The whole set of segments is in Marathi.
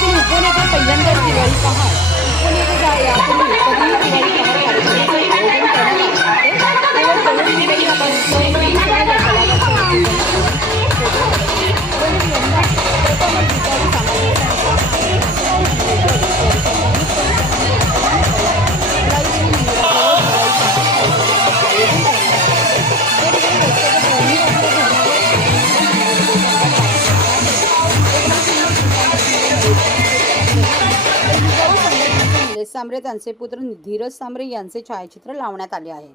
जिल्ह्यातील उपनेते पहिल्यांदाच दिवाळी पहा. उपनेते जा यापूर्वी कधीही दिवाळी पहा. सांबरे त्यांचे पुत्र धीरज सांबरे यांचे छायाचित्र लावण्यात आले आहे.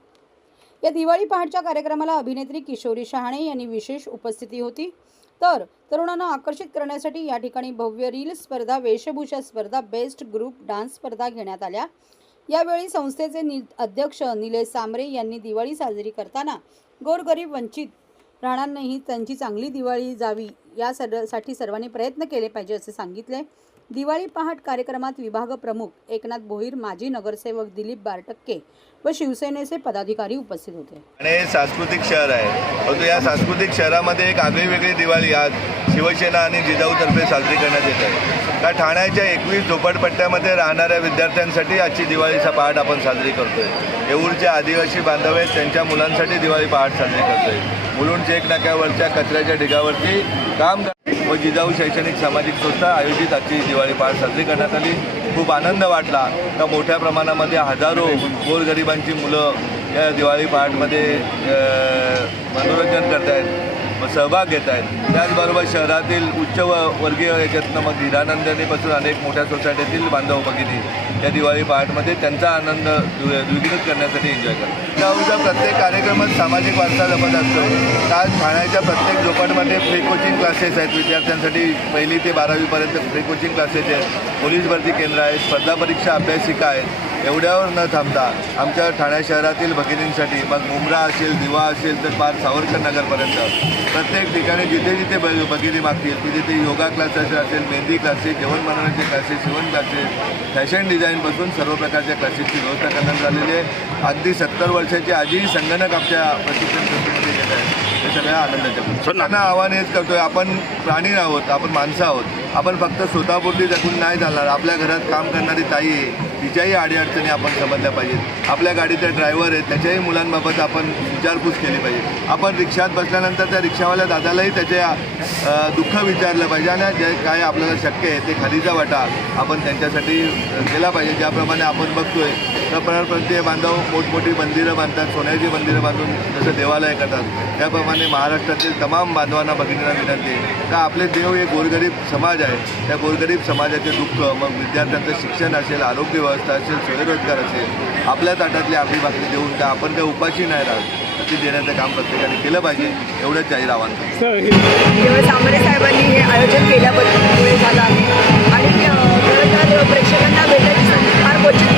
या दिवाळी पहाटच्या कार्यक्रमाला अभिनेत्री किशोरी शहाणे यांनी विशेष उपस्थिती होती. तर तरुणांना आकर्षित करण्यासाठी या ठिकाणी भव्य रील स्पर्धा वेशभूषा स्पर्धा बेस्ट ग्रुप डान्स स्पर्धा घेण्यात आल्या. यावेळी संस्थेचे नि अध्यक्ष निलेश सांबरे यांनी दिवाळी साजरी करताना गोरगरीब वंचित राहणांनाही त्यांची चांगली दिवाळी जावी यासाठी सर्वांनी प्रयत्न केले पाहिजे असे सांगितले. दिवाळी पहाट कार्यक्रमात विभाग प्रमुख एकनाथ भोईर माजी नगरसेवक दिलीप बारटक्के व शिवसेनेचे पदाधिकारी उपस्थित होते. आणि हे सांस्कृतिक शहर आहे. परंतु या सांस्कृतिक शहरामध्ये एक आगळी वेगळी दिवाळी आज शिवसेना आणि जिजाऊतर्फे साजरी करण्यात येत आहे. त्या ठाण्याच्या एकवीस झोपडपट्ट्यामध्ये राहणाऱ्या विद्यार्थ्यांसाठी आजची दिवाळीचा पहाट आपण साजरी करतोय. येऊरचे आदिवासी बांधव आहेत त्यांच्या मुलांसाठी दिवाळी पहाट साजरी करतोय. मुलुंड चेक नाक्यावरच्या कचऱ्याच्या ढिगावरती काम कर- व जिजाऊ शैक्षणिक सामाजिक संस्था आयोजित आजची दिवाळी पहाट साजरी करण्यात आली. खूप आनंद वाटला का मोठ्या प्रमाणामध्ये हजारो गोरगरिबांची मुलं या दिवाळी पहाटमध्ये मनोरंजन करत आहेत सहभाग घेत आहेत. त्याचबरोबर शहरातील उच्च व वर्गीय याच्यातनं मग हिरानंदनीपासून अनेक मोठ्या सोसायटीतील बांधव भगिनी या दिवाळी पहाटमध्ये त्यांचा आनंद द्वि- द्विगुणित करण्यासाठी एन्जॉय करतात. जिजाऊचा प्रत्येक कार्यक्रमात सामाजिक वारसा जपत असतो. आज ठाण्याच्या प्रत्येक झोपडमध्ये फ्री कोचिंग क्लासेस आहेत. विद्यार्थ्यांसाठी पहिली ते बारावीपर्यंत फ्री कोचिंग क्लासेस आहेत. पोलीस भरती केंद्र आहेत. स्पर्धा परीक्षा अभ्यासिका आहेत. एवढ्यावर न थांबता आमच्या ठाणे शहरातील भगिनींसाठी मग मुंब्रा असेल दिवा असेल तर पार सावरकर नगरपर्यंत. प्रत्येक ठिकाणी जिथे जिथे ब भगिनी मागतील तिथे ते योगा क्लासेस असेल मेहंदी क्लासेस जेवण बनवण्याचे क्लासेस शिवण क्लासेस फॅशन डिझाईनपासून सर्व प्रकारच्या क्लासेसची व्यवस्था करण्यात आलेली आहे. अगदी सत्तर वर्षाची आजही संगणक आमच्या प्रशिक्षण संस्थेमध्ये घेत आहेत हे सगळ्या आनंदाच्या. त्यांना आव्हान हेच करतोय आपण प्राणी आहोत आपण माणसं आहोत. आपण फक्त स्वतःपुरती जगून नाही चालणार. आपल्या घरात काम करणारी ताई आहे. तिच्याही अडीअडचणी आपण समजल्या पाहिजेत. आपल्या गाडीचे ड्रायव्हर आहेत त्याच्याही मुलांबाबत आपण विचारपूस केली पाहिजे. आपण रिक्षात बसल्यानंतर त्या रिक्षावाल्या दादालाही त्याच्या दुःख विचारलं पाहिजे आणि जे काय आपल्याला शक्य आहे ते खालीचा वाटा आपण त्यांच्यासाठी केला पाहिजे. ज्याप्रमाणे आपण बघतोय तर बांधव मोठमोठी मंदिरं बांधतात सोन्याची मंदिरं बांधून जसं देवालय करतात त्याप्रमाणे महाराष्ट्रातील तमाम बांधवांना भगिनींना विनंती आहे. का आपले देव हे गोरगरीब समाज आहे. त्या गोरगरीब समाजाचे दुःख मग विद्यार्थ्यांचं शिक्षण असेल आरोग्य अवस्था असेल स्वयंरोजगार असेल आपल्या ताटातली आपली भाकरी देऊन का आपण काही उपाशी नाही राहत ती देण्याचं काम प्रत्येकाने केलं पाहिजे एवढंच जाहीर आव्हान केवळ सामरे साहेबांनी हे आयोजन केल्याबद्दल आणि प्रेक्षकांना भेटायची संधी फार क्वचित